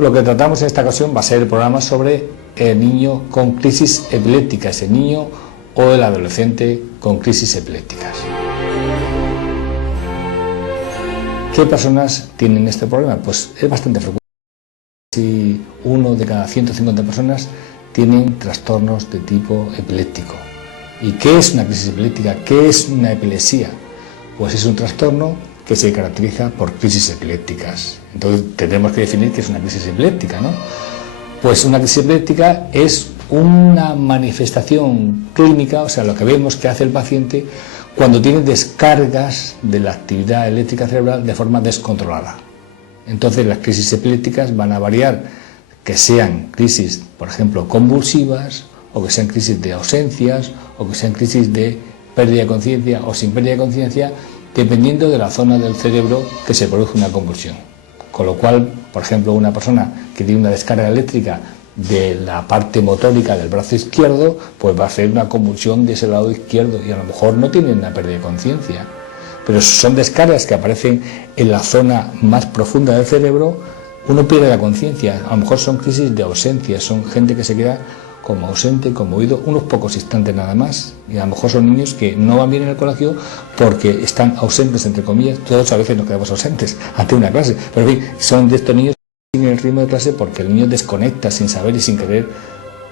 Lo que tratamos en esta ocasión va a ser el programa sobre el niño con crisis epilépticas, el niño o el adolescente con crisis epilépticas. ¿Qué personas tienen este problema? Pues es bastante frecuente. Si 1 de cada 150 personas tienen trastornos de tipo epiléptico. ¿Y qué es una crisis epiléptica? ¿Qué es una epilepsia? Pues es un trastorno que se caracteriza por crisis epilépticas. Entonces tendremos que definir qué es una crisis epiléptica, ¿no? Pues una crisis epiléptica es una manifestación clínica, o sea, lo que vemos que hace el paciente cuando tiene descargas de la actividad eléctrica cerebral de forma descontrolada. Entonces las crisis epilépticas van a variar, que sean crisis, por ejemplo, convulsivas, o que sean crisis de ausencias, o que sean crisis de pérdida de conciencia o sin pérdida de conciencia, dependiendo de la zona del cerebro que se produce una convulsión. Con lo cual, por ejemplo, una persona que tiene una descarga eléctrica de la parte motórica del brazo izquierdo, pues va a hacer una convulsión de ese lado izquierdo y a lo mejor no tiene una pérdida de conciencia. Pero son descargas que aparecen en la zona más profunda del cerebro, uno pierde la conciencia. A lo mejor son crisis de ausencia, son gente que se queda como ausente, como oído, unos pocos instantes nada más, y a lo mejor son niños que no van bien en el colegio porque están ausentes, entre comillas. Todos a veces nos quedamos ausentes ante una clase, pero en fin, son de estos niños que siguen el ritmo de clase porque el niño desconecta sin saber y sin querer,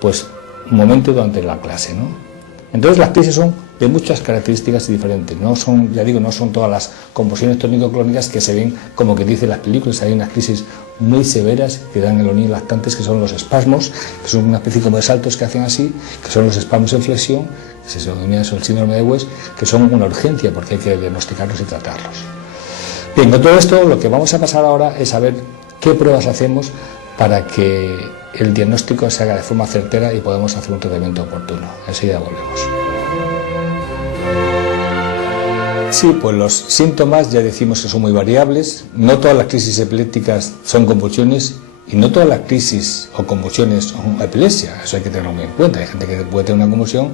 pues, un momento durante la clase, ¿no? Entonces las crisis son de muchas características diferentes, no son, ya digo, no son todas las convulsiones tónico-clónicas que se ven como que dicen las películas. Hay unas crisis muy severas que dan en los niños lactantes, que son los espasmos, que son una especie como de saltos que hacen así, que son los espasmos en flexión, que se denomina eso el síndrome de West, que son una urgencia porque hay que diagnosticarlos y tratarlos. Bien, con todo esto lo que vamos a pasar ahora es a ver qué pruebas hacemos para que el diagnóstico se haga de forma certera y podamos hacer un tratamiento oportuno. Enseguida volvemos. Sí, pues los síntomas ya decimos que son muy variables. No todas las crisis epilépticas son convulsiones y no todas las crisis o convulsiones son epilepsia. Eso hay que tenerlo muy en cuenta. Hay gente que puede tener una convulsión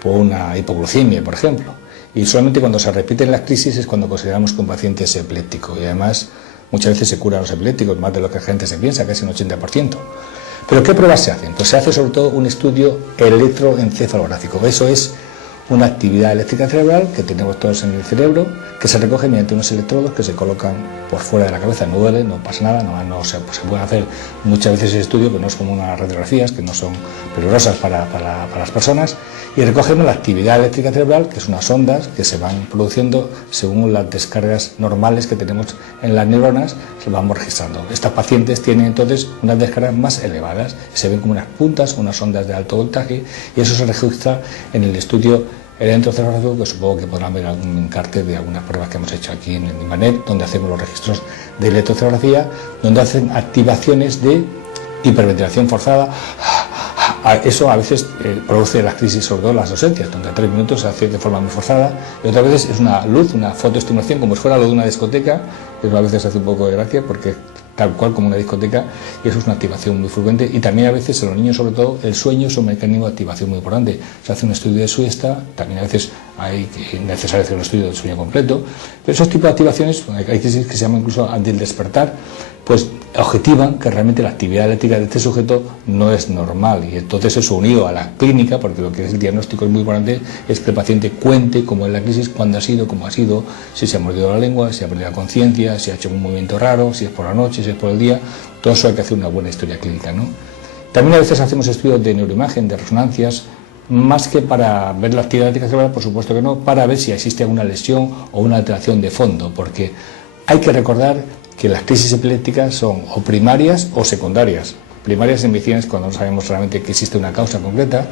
por una hipoglucemia, por ejemplo. Y solamente cuando se repiten las crisis es cuando consideramos que un paciente es epiléptico. Y además muchas veces se curan los epilépticos, más de lo que la gente se piensa, casi un 80%. ¿Pero qué pruebas se hacen? Pues se hace sobre todo un estudio electroencefalográfico. Eso es una actividad eléctrica cerebral que tenemos todos en el cerebro, que se recoge mediante unos electrodos que se colocan por fuera de la cabeza. No duele, no pasa nada, no se pueden hacer muchas veces ese estudio, pero no es como unas radiografías que no son peligrosas para las personas, y recogemos la actividad eléctrica cerebral, que son unas ondas que se van produciendo según las descargas normales que tenemos en las neuronas, se vamos registrando. Estas pacientes tienen entonces unas descargas más elevadas, se ven como unas puntas, unas ondas de alto voltaje, y eso se registra en el estudio electroencefalográfico, que supongo que podrán ver algún encarte de algunas pruebas que hemos hecho aquí en el IMANET, donde hacemos los registros de electroencefalografía, donde hacen activaciones de hiperventilación forzada. Eso a veces produce las crisis, sobre todo las ausencias, donde a 3 minutos se hace de forma muy forzada, y otras veces es una luz, una fotoestimulación, como si fuera lo de una discoteca, que a veces hace un poco de gracia porque tal cual como una discoteca, y eso es una activación muy frecuente. Y también a veces en los niños, sobre todo, el sueño es un mecanismo de activación muy importante. Se hace un estudio de siesta, también a veces es necesario hacer un estudio del sueño completo, pero esos tipos de activaciones, hay crisis que se llaman incluso del despertar, pues objetivan que realmente la actividad eléctrica de este sujeto no es normal, y entonces eso unido a la clínica, porque lo que es el diagnóstico es muy importante, es que el paciente cuente cómo es la crisis, cuándo ha sido, cómo ha sido, si se ha mordido la lengua, si ha perdido la conciencia, si ha hecho un movimiento raro, si es por la noche, si es por el día. Todo eso hay que hacer una buena historia clínica, ¿no? También a veces hacemos estudios de neuroimagen, de resonancias, más que para ver la actividad eléctrica cerebral, por supuesto que no, para ver si existe alguna lesión o una alteración de fondo, porque hay que recordar que las crisis epilépticas son o primarias o secundarias. Primarias en medicina es cuando no sabemos realmente que existe una causa concreta,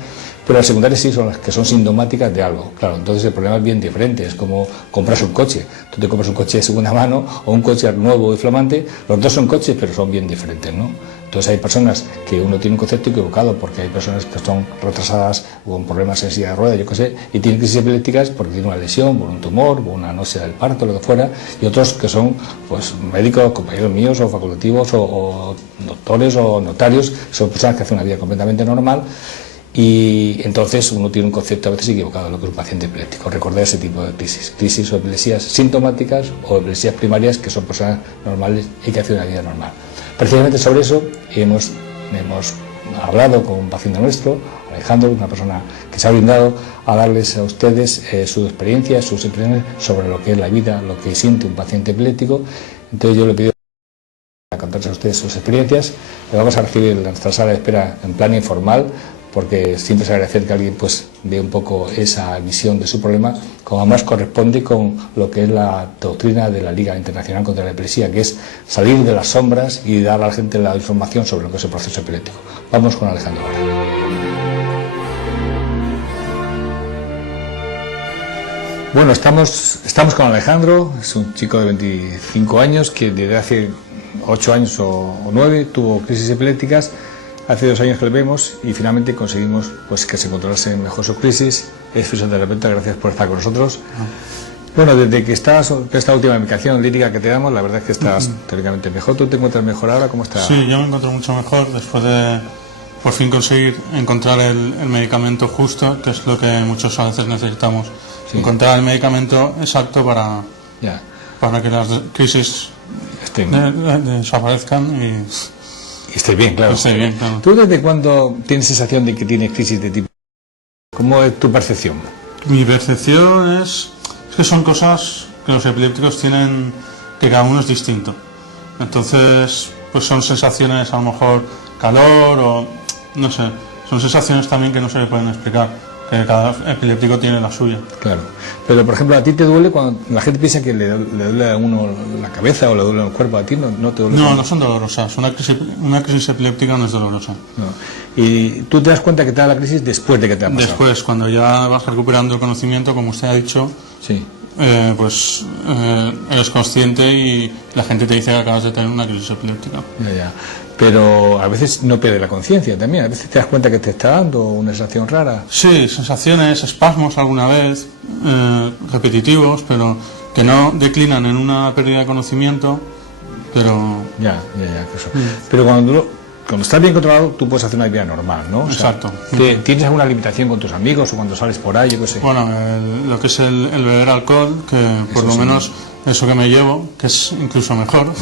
pero las secundarias sí son las que son sintomáticas de algo. Claro, entonces el problema es bien diferente, es como comprarse un coche. Tú te compras un coche de segunda mano o un coche nuevo y flamante, los dos son coches pero son bien diferentes, ¿no? Entonces hay personas que uno tiene un concepto equivocado, porque hay personas que son retrasadas o con problemas en silla de ruedas, yo qué sé, y tienen crisis epilépticas porque tienen una lesión, por un tumor, por una náusea del parto, lo que fuera, y otros que son pues médicos, compañeros míos o facultativos o doctores o notarios, son personas que hacen una vida completamente normal Y entonces uno tiene un concepto a veces equivocado de lo que es un paciente epiléptico. Recordar ese tipo de crisis o epilepsias sintomáticas o epilepsias primarias que son personas normales y que hacen una vida normal. Precisamente sobre eso hemos hablado con un paciente nuestro, Alejandro, una persona que se ha brindado a darles a ustedes su experiencia, sus impresiones sobre lo que es la vida, lo que siente un paciente epiléptico. Entonces yo le pido a contarse a ustedes sus experiencias. Le vamos a recibir en nuestra sala de espera en plan informal, porque siempre se agradece que alguien pues dé un poco esa visión de su problema, como además corresponde con lo que es la doctrina de la Liga Internacional contra la Epilepsia, que es salir de las sombras y dar a la gente la información sobre lo que es el proceso epiléptico. Vamos con Alejandro ahora. Bueno, estamos con Alejandro, es un chico de 25 años que desde hace 8 años o 9 tuvo crisis epilépticas. Hace 2 años que lo vemos y finalmente conseguimos pues que se controlase mejor su crisis. Es fisioterapeuta, gracias por estar con nosotros. Bueno, desde que estás, esta última medicación lírica que te damos, la verdad es que estás teóricamente mejor. ¿Tú te encuentras mejor ahora? ¿Cómo estás? Sí, yo me encuentro mucho mejor después de por fin conseguir encontrar el medicamento justo, que es lo que muchos a veces necesitamos. Sí. Encontrar el medicamento exacto para que las crisis desaparezcan y estés bien, claro. Esté bien, claro. ¿Tú desde cuándo tienes sensación de que tienes crisis de tipo? ¿Cómo es tu percepción? Mi percepción es que son cosas que los epilépticos tienen, que cada uno es distinto. Entonces, pues son sensaciones, a lo mejor calor o no sé, son sensaciones también que no se le pueden explicar, que cada epiléptico tiene la suya. Claro, pero por ejemplo, ¿a ti te duele cuando la gente piensa que le duele a uno la cabeza o le duele el cuerpo? ¿A ti no te duele? No son dolorosas, una crisis epiléptica no es dolorosa. No. ¿Y tú te das cuenta que te da la crisis después de que te ha pasado? Después, cuando ya vas recuperando el conocimiento, como usted ha dicho, sí. Eres consciente y la gente te dice que acabas de tener una crisis epiléptica. Ya. Pero a veces no pierde la conciencia también, a veces te das cuenta que te está dando una sensación rara. Sí, sensaciones, espasmos alguna vez, repetitivos, pero que no declinan en una pérdida de conocimiento, pero... Ya. Pero cuando estás bien controlado, tú puedes hacer una vida normal, ¿no? O sea, exacto. ¿Tienes alguna limitación con tus amigos o cuando sales por ahí, yo qué sé? Bueno, lo que es el beber alcohol, que por lo menos... Eso que me llevo, que es incluso mejor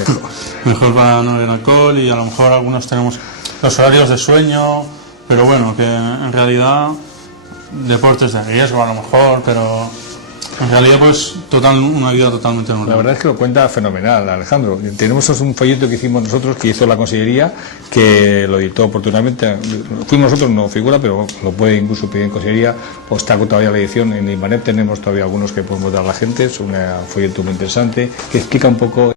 para no beber alcohol, y a lo mejor algunos tenemos los horarios de sueño, pero bueno, que en realidad deportes de riesgo a lo mejor, pero en realidad pues una vida totalmente normal. La verdad es que lo cuenta fenomenal, Alejandro. Tenemos un folleto que hicimos nosotros, que hizo la Consellería, que lo editó oportunamente. Fuimos nosotros, no figura, pero lo puede incluso pedir en Consellería, pues está todavía la edición en Inbanet, tenemos todavía algunos que podemos dar a la gente. Es un folleto muy interesante que explica un poco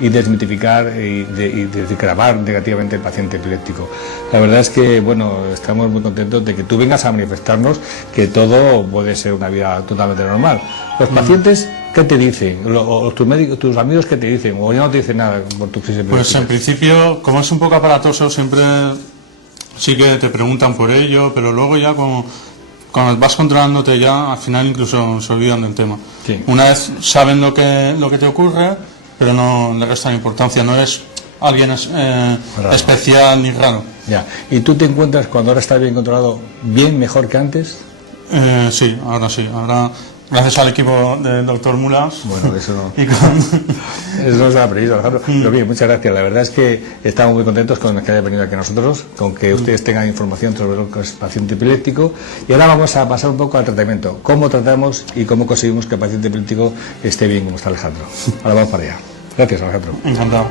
y desmitificar y desgravar negativamente el paciente epiléptico. La verdad es que bueno, estamos muy contentos de que tú vengas a manifestarnos que todo puede ser una vida totalmente normal. Los pacientes, ¿qué te dicen? O tus médicos, tus amigos, ¿qué te dicen? ¿O ya no te dicen nada por tu crisis epiléptica? Pues en principio, como es un poco aparatoso, siempre sí que te preguntan por ello, pero luego ya cuando vas controlándote ya, al final incluso se olvidan del tema. Sí. Una vez saben lo que te ocurre, pero no le restan importancia, no eres alguien especial ni raro. Ya. ¿Y tú te encuentras, cuando ahora estás bien controlado, bien, mejor que antes? Sí, ahora gracias al equipo del doctor Mulas. Bueno, eso no estaba previsto, Alejandro. Pero bien, muchas gracias. La verdad es que estamos muy contentos con que haya venido aquí nosotros, con que ustedes tengan información sobre lo que es paciente epiléptico. Y ahora vamos a pasar un poco al tratamiento. ¿Cómo tratamos y cómo conseguimos que el paciente epiléptico esté bien, como está Alejandro? Ahora vamos para allá. Gracias, Alejandro. Encantado.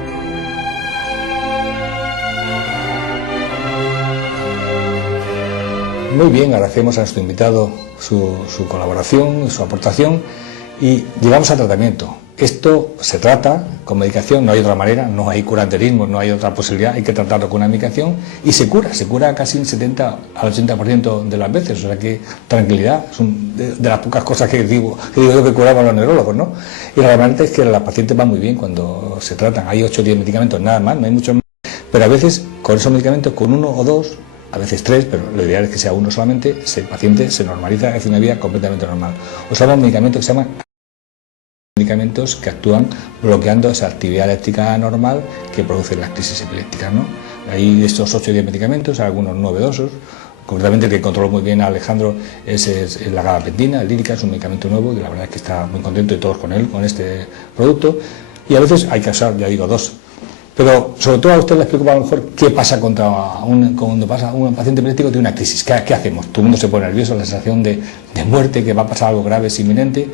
Muy bien, agradecemos a nuestro invitado su colaboración, su aportación, y llegamos al tratamiento. Esto se trata con medicación, no hay otra manera, no hay curanderismo, no hay otra posibilidad, hay que tratarlo con una medicación y se cura casi el 70 al 80% de las veces, o sea que tranquilidad, es de las pocas cosas que digo yo que curamos los neurólogos, ¿no? Y la realidad es que las pacientes van muy bien cuando se tratan, hay 8 o 10 medicamentos, nada más, no hay muchos más, pero a veces con esos medicamentos, con 1 o 2, a veces 3, pero lo ideal es que sea 1 solamente, el paciente se normaliza, hace una vida completamente normal. Usamos medicamentos que se llaman medicamentos que actúan bloqueando esa actividad eléctrica normal que produce las crisis epilépticas, ¿no? Hay estos 8 o 10 medicamentos, algunos novedosos, Concretamente el que controló muy bien a Alejandro es la gabapentina, el Lírica, es un medicamento nuevo y la verdad es que está muy contento y todos con él, con este producto. Y a veces hay que usar, ya digo, 2. Pero sobre todo a usted le explico a lo mejor qué pasa cuando pasa un paciente epiléptico tiene una crisis. ¿Qué hacemos? Todo el mundo se pone nervioso, la sensación de muerte, que va a pasar algo grave, es inminente.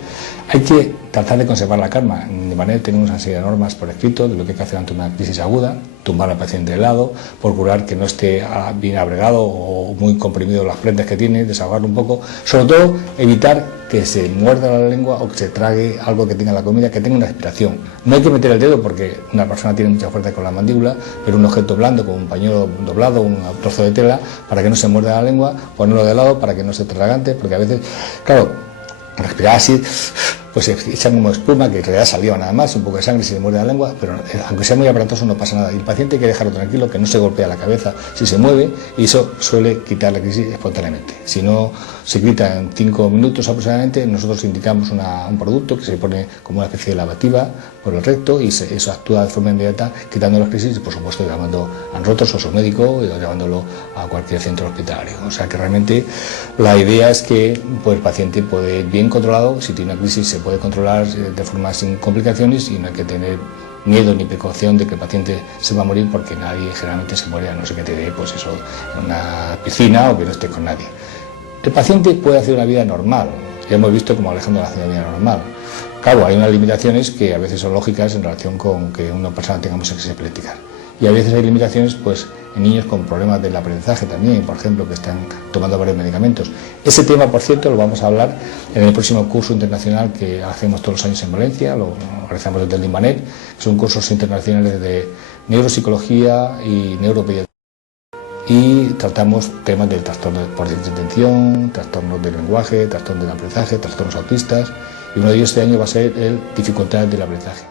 Hay que tratar de conservar la calma. De manera tenemos una serie de normas por escrito de lo que hay que hacer ante una crisis aguda: tumbar al paciente de lado, procurar que no esté bien abregado o muy comprimido las frentes que tiene, desahogarlo un poco. Sobre todo evitar que se muerda la lengua o que se trague algo que tenga la comida, que tenga una aspiración. No hay que meter el dedo porque una persona tiene mucha fuerza con la mandíbula, pero un objeto blando como un pañuelo doblado, un trozo de tela, para que no se muerda la lengua, ponerlo de lado para que no se atragante, porque a veces, claro, respirar así, pues se echan como espuma, que en realidad saliva nada más, un poco de sangre si le muerde la lengua, pero aunque sea muy aparatoso no pasa nada. Y el paciente hay que dejarlo tranquilo, que no se golpea la cabeza si se mueve, y eso suele quitar la crisis espontáneamente. Si no se quita en 5 minutos aproximadamente, nosotros indicamos un producto que se pone como una especie de lavativa por el recto y eso actúa de forma inmediata quitando las crisis y por supuesto llamando a nosotros o a su médico o llevándolo a cualquier centro hospitalario. O sea que realmente la idea es que pues, el paciente puede ir bien controlado. Si tiene una crisis se puede controlar de forma sin complicaciones y no hay que tener miedo ni precaución de que el paciente se va a morir, porque nadie generalmente se muere a no ser que te dé pues eso en una piscina o que no estés con nadie. El paciente puede hacer una vida normal. Ya hemos visto cómo Alejandro hace una vida normal. Claro, hay unas limitaciones que a veces son lógicas en relación con que una persona tenga muchas crisis epilépticas. Y a veces hay limitaciones pues, en niños con problemas del aprendizaje también, por ejemplo, que están tomando varios medicamentos. Ese tema, por cierto, lo vamos a hablar en el próximo curso internacional que hacemos todos los años en Valencia, lo realizamos desde el INVANET, que son cursos internacionales de neuropsicología y neuropediatría. Y tratamos temas del trastorno por déficit de atención, trastornos del lenguaje, trastornos del aprendizaje, trastornos autistas, y uno de ellos este año va a ser el dificultades del aprendizaje.